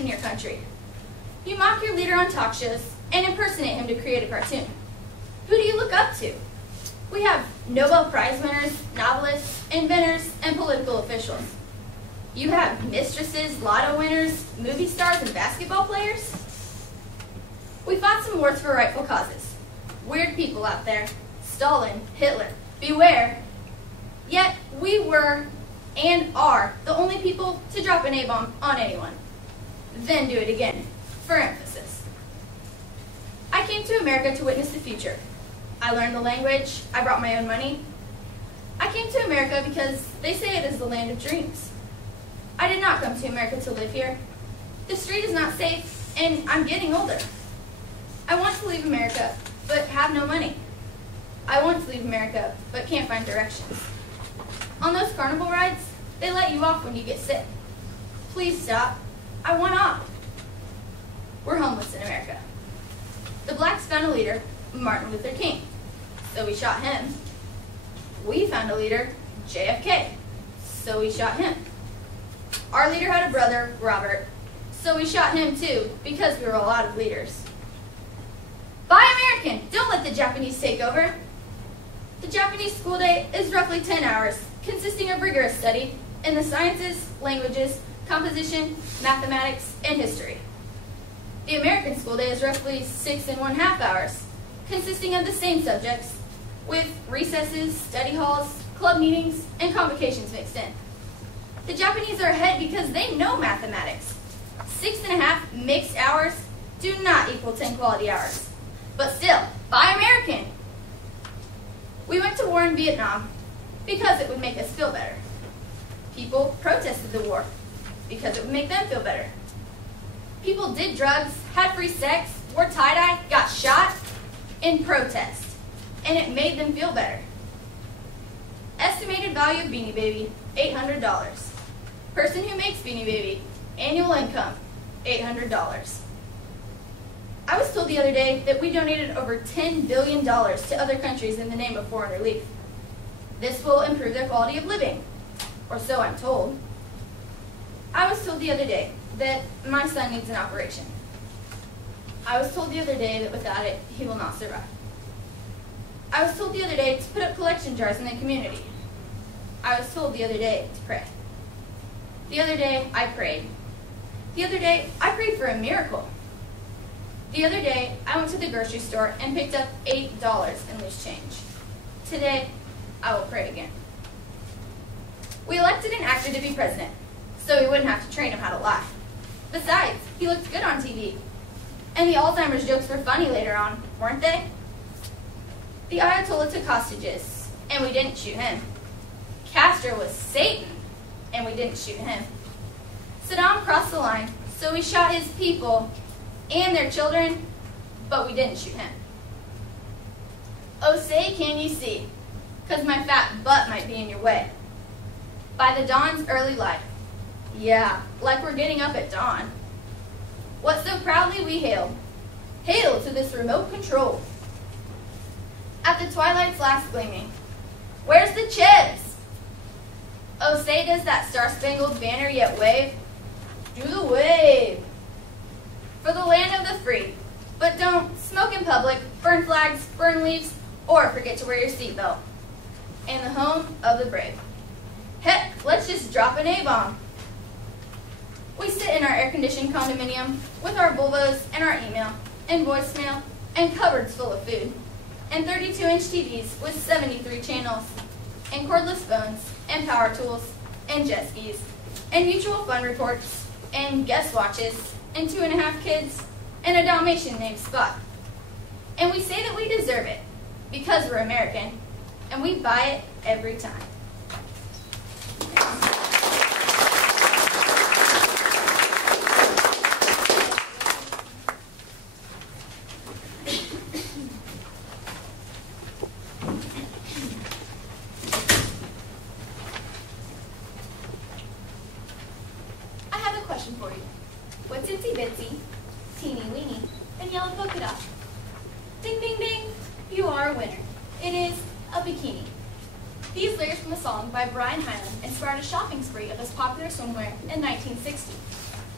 in your country. You mock your leader on talk shows and impersonate him to create a cartoon. Who do you look up to? We have Nobel Prize winners, novelists, inventors, and political officials. You have mistresses, lotto winners, movie stars, and basketball players. We fought some wars for rightful causes. Weird people out there. Stalin, Hitler, beware. Yet we were and are the only people to drop an A-bomb on anyone. Then do it again, for emphasis. I came to America to witness the future. I learned the language, I brought my own money. I came to America because they say it is the land of dreams. I did not come to America to live here. The street is not safe, and I'm getting older. I want to leave America, but have no money. I want to leave America, but can't find directions. On those carnival rides, they let you off when you get sick. Please stop. I want off. We're homeless in America. The blacks found a leader, Martin Luther King, so we shot him. We found a leader, JFK, so we shot him. Our leader had a brother, Robert, so we shot him too, because we were all out of leaders. Buy American! Don't let the Japanese take over! The Japanese school day is roughly 10 hours, consisting of rigorous study in the sciences, languages, composition, mathematics, and history. The American school day is roughly 6½ hours, consisting of the same subjects, with recesses, study halls, club meetings, and convocations mixed in. The Japanese are ahead because they know mathematics. 6½ mixed hours do not equal 10 quality hours. But still, buy American! We went to war in Vietnam because it would make us feel better. People protested the war because it would make them feel better. People did drugs, had free sex, wore tie-dye, got shot in protest, and it made them feel better. Estimated value of Beanie Baby, $800. Person who makes Beanie Baby, annual income, $800. I was told the other day that we donated over $10 billion to other countries in the name of foreign relief. This will improve their quality of living, or so I'm told. I was told the other day that my son needs an operation. I was told the other day that without it, he will not survive. I was told the other day to put up collection jars in the community. I was told the other day to pray. The other day, I prayed. The other day, I prayed for a miracle. The other day, I went to the grocery store and picked up $8 in loose change. Today, I will pray again. We elected an actor to be president, so we wouldn't have to train him how to lie. Besides, he looked good on TV. And the Alzheimer's jokes were funny later on, weren't they? The Ayatollah took hostages, and we didn't shoot him. Castro was Satan, and we didn't shoot him. Saddam crossed the line, so we shot his people and their children, but we didn't shoot him. Oh, say, can you see? 'Cause my fat butt might be in your way. By the dawn's early light. Yeah, like we're getting up at dawn. What so proudly we hailed. Hail to this remote control. At the twilight's last gleaming. Where's the chips? Oh, say, does that star-spangled banner yet wave? Do the wave. For the land of the free. But don't smoke in public, burn flags, burn leaves, or forget to wear your seatbelt. And the home of the brave. Heck, let's just drop an A-bomb. We sit in our air-conditioned condominium with our Volvos and our email and voicemail and cupboards full of food and 32-inch TVs with 73 channels and cordless phones and power tools and jet skis and mutual fund reports and guest watches and 2.5 kids and a Dalmatian named Spot. And we say that we deserve it because we're American and we buy it every time. I have a question for you. What's itsy bitsy, teeny weeny, and yellow polka dot? Ding ding ding, you are a winner. It is a bikini. These lyrics from a song by Brian Hyland inspired a shopping spree of his popular swimwear in 1960.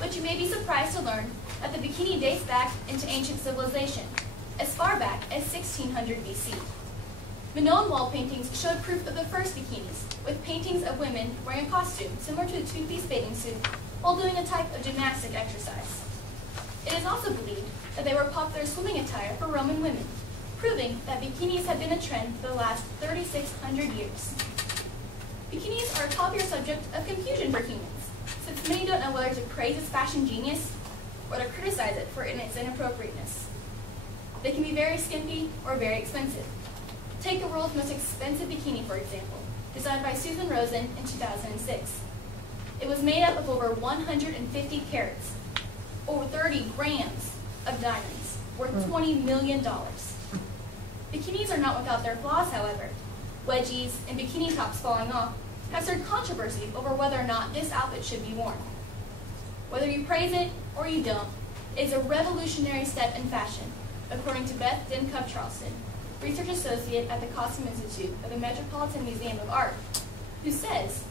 But you may be surprised to learn that the bikini dates back into ancient civilization, as far back as 1600 BC. Minoan wall paintings showed proof of the first bikinis, with paintings of women wearing a costume similar to a two-piece bathing suit while doing a type of gymnastic exercise. It is also believed that they were popular swimming attire for Roman women, proving that bikinis have been a trend for the last 3,600 years. Bikinis are a popular subject of confusion for humans, since many don't know whether to praise its fashion genius or to criticize it for its inappropriateness. They can be very skimpy or very expensive. Take the world's most expensive bikini, for example, designed by Susan Rosen in 2006. It was made up of over 150 carats, over 30 grams of diamonds, worth $20 million. Bikinis are not without their flaws, however. Wedgies and bikini tops falling off have stirred controversy over whether or not this outfit should be worn. Whether you praise it or you don't, it is a revolutionary step in fashion, according to Beth Dinkov Charleston, research associate at the Costume Institute of the Metropolitan Museum of Art, who says,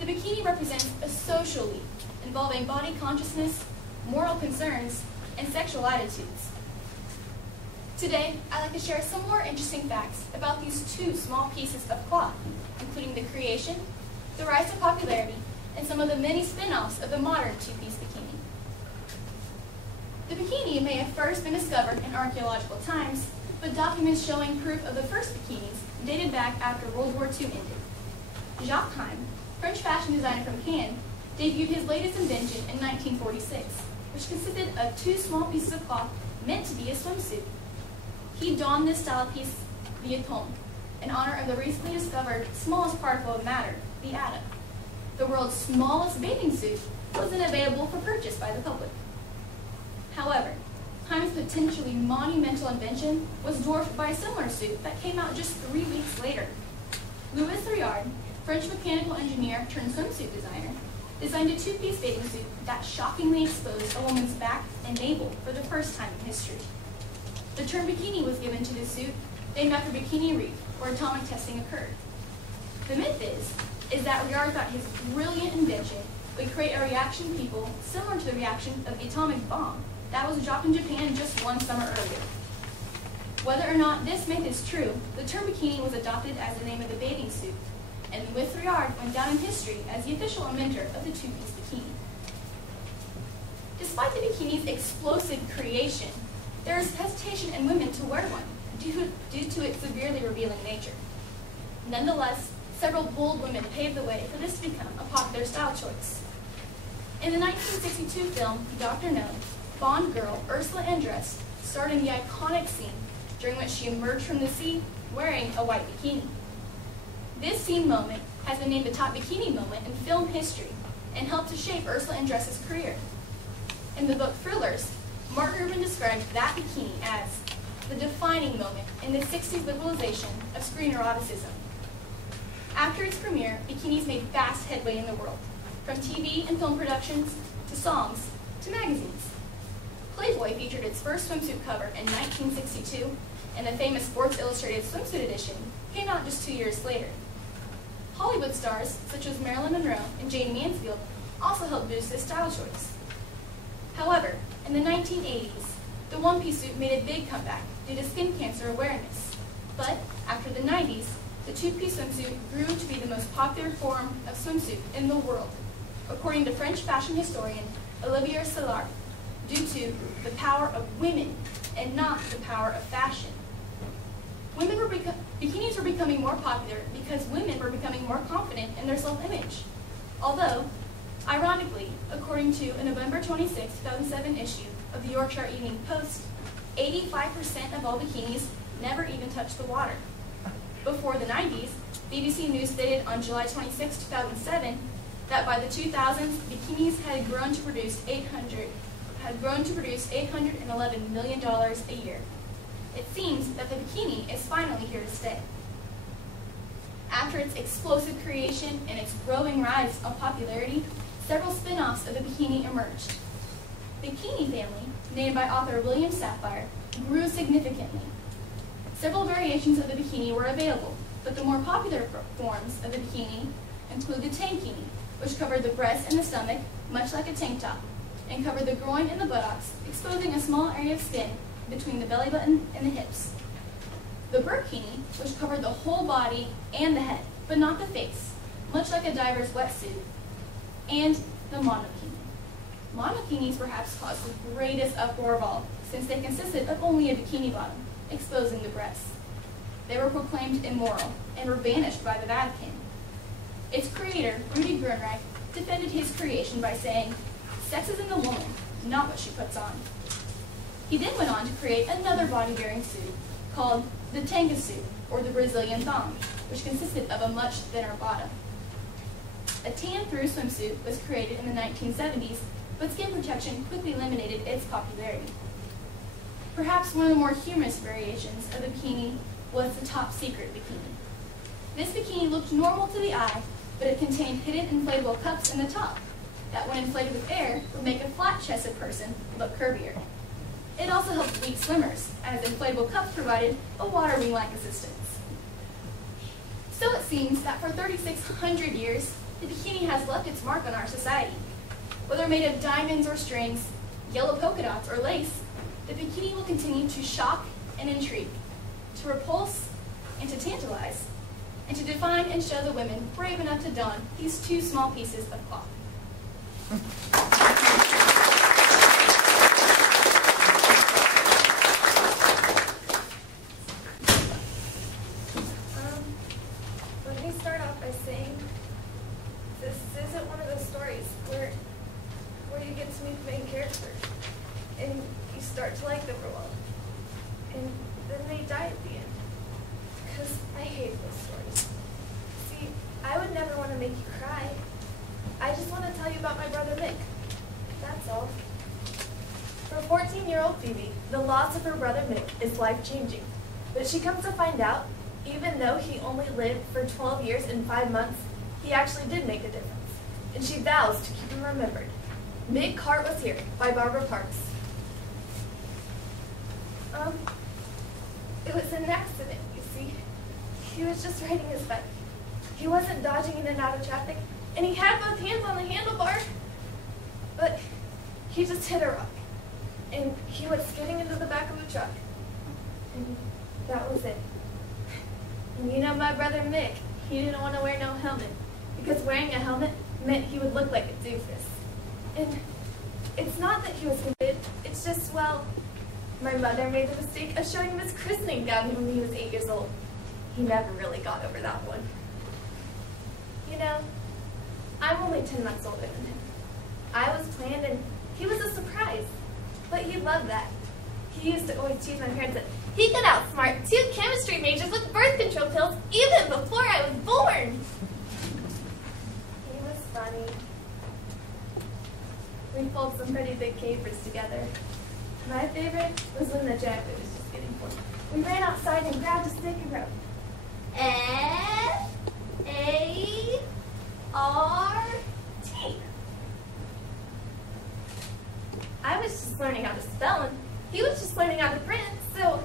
the bikini represents a social leap involving body consciousness, moral concerns, and sexual attitudes. Today, I'd like to share some more interesting facts about these two small pieces of cloth, including the creation, the rise to popularity, and some of the many spin-offs of the modern two-piece bikini. The bikini may have first been discovered in archaeological times, but documents showing proof of the first bikinis dated back after World War II ended. Jacques Heim, French fashion designer from Cannes, debuted his latest invention in 1946, which consisted of two small pieces of cloth meant to be a swimsuit. He donned this style piece, the atome, in honor of the recently discovered smallest particle of matter, the atom. The world's smallest bathing suit wasn't available for purchase by the public. However, Heim's potentially monumental invention was dwarfed by a similar suit that came out just 3 weeks later. Louis Réard, French mechanical engineer turned swimsuit designer, designed a two-piece bathing suit that shockingly exposed a woman's back and navel for the first time in history. The term bikini was given to the suit, named after Bikini Reef, where atomic testing occurred. The myth is that Réard thought his brilliant invention would create a reaction people similar to the reaction of the atomic bomb that was dropped in Japan just one summer earlier. Whether or not this myth is true, the term bikini was adopted as the name of the bathing suit, and Louis Réard went down in history as the official inventor of the two-piece bikini. Despite the bikini's explosive creation, there is hesitation in women to wear one due to its severely revealing nature. Nonetheless, several bold women paved the way for this to become a popular style choice. In the 1962 film Dr. No, Bond girl Ursula Andress starred in the iconic scene during which she emerged from the sea wearing a white bikini. This scene moment has been named the top bikini moment in film history and helped to shape Ursula Andress's career. In the book Thrillers, Mark Rubin described that bikini as the defining moment in the 60s liberalization of screen eroticism. After its premiere, bikinis made fast headway in the world, from TV and film productions to songs to magazines. Playboy featured its first swimsuit cover in 1962, and the famous Sports Illustrated swimsuit edition came out just 2 years later. Hollywood stars such as Marilyn Monroe and Jane Mansfield also helped boost this style choice. However, in the 1980s, the one-piece suit made a big comeback due to skin cancer awareness. But after the 90s, the two-piece swimsuit grew to be the most popular form of swimsuit in the world, according to French fashion historian Olivier Soulard, due to the power of women and not the power of fashion. Bikinis were becoming more popular because women were becoming more confident in their self-image. Although, ironically, according to a November 26, 2007 issue of the Yorkshire Evening Post, 85% of all bikinis never even touched the water. Before the 90s, BBC News stated on July 26, 2007, that by the 2000s, bikinis had grown to produce $811 million a year. It seems that the bikini is finally here to stay. After its explosive creation and its growing rise of popularity, several spin-offs of the bikini emerged. The bikini family, named by author William Safire, grew significantly. Several variations of the bikini were available, but the more popular forms of the bikini include the tankini, which covered the breast and the stomach, much like a tank top, and covered the groin and the buttocks, exposing a small area of skin between the belly button and the hips. The burkini, which covered the whole body and the head, but not the face, much like a diver's wetsuit, and the monokini. Monokinis perhaps caused the greatest uproar of all, since they consisted of only a bikini bottom, exposing the breasts. They were proclaimed immoral and were banished by the Vatican. Its creator, Rudy Grunreich, defended his creation by saying, "Sex is in the woman, not what she puts on." He then went on to create another body-bearing suit called the tanga suit, or the Brazilian thong, which consisted of a much thinner bottom. A tan-through swimsuit was created in the 1970s, but skin protection quickly eliminated its popularity. Perhaps one of the more humorous variations of the bikini was the top secret bikini. This bikini looked normal to the eye, but it contained hidden inflatable cups in the top that, when inflated with air, would make a flat-chested person look curvier. It also helped weak swimmers, as inflatable cups provided a water wing-like assistance. So it seems that for 3,600 years, the bikini has left its mark on our society. Whether made of diamonds or strings, yellow polka dots or lace, the bikini will continue to shock and intrigue, to repulse and to tantalize, and to define and show the women brave enough to don these two small pieces of cloth. Let me start off by saying this isn't one of those stories where you get to meet the main character and you start to like them for a while, and then they die at the end. Because I hate those stories. See, I would never want to make you cry. I just want to tell you about my brother Mick. That's all. For 14-year-old Phoebe, the loss of her brother Mick is life-changing. But she comes to find out, even though he only lived for 12 years and 5 months, he actually did make a difference. And she vows to keep him remembered. Mick Hart Was Here by Barbara Parks. It was an accident, you see. He was just riding his bike. He wasn't dodging in and out of traffic, and he had both hands on the handlebar, but he just hit a rock, and he went skidding into the back of the truck, and that was it. And you know my brother Mick, he didn't want to wear no helmet, because wearing a helmet meant he would look like a doofus. And it's not that he was committed, it's just, well, my mother made the mistake of showing him his christening gown when he was 8 years old. He never really got over that one. You know, I'm only 10 months older than him. I was planned and he was a surprise, but he loved that. He used to always tease my parents that he could outsmart 2 chemistry majors with birth control pills even before I was born. He was funny. We pulled some pretty big capers together. My favorite was when the jacket was just getting full. We ran outside and grabbed a stick and wrote, F-A-R-T. I was just learning how to spell and he was just learning how to print, so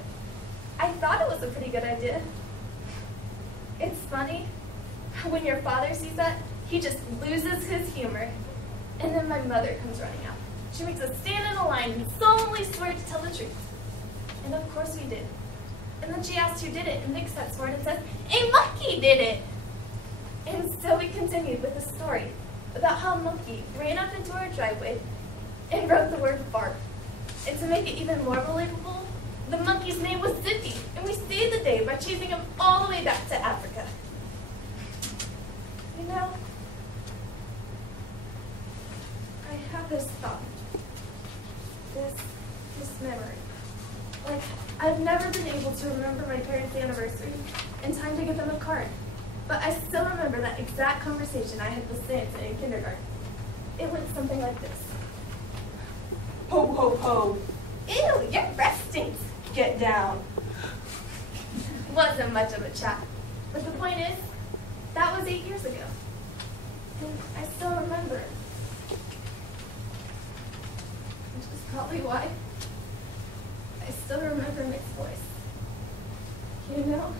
I thought it was a pretty good idea. It's funny, when your father sees that, he just loses his humor. And then my mother comes running out. She makes us stand in a line and solemnly swear to tell the truth. And of course we did. And then she asked who did it, and Nick steps forward and says, "A monkey did it!" And so we continued with the story about how a monkey ran up into our driveway and wrote the word fart. And to make it even more believable, the monkey's name was Zippy, and we saved the day by chasing him all the way back to Africa. You know, I have this thought, this memory. Like, I've never been able to remember my parents' anniversary in time to give them a card. But I still remember that exact conversation I had with Santa in kindergarten. It went something like this. Ho, ho, ho. Ew, your breath stinks. Get down. Wasn't much of a chat. But the point is, that was 8 years ago. And I still remember it. Which is probably why I still remember Mick's voice. You know?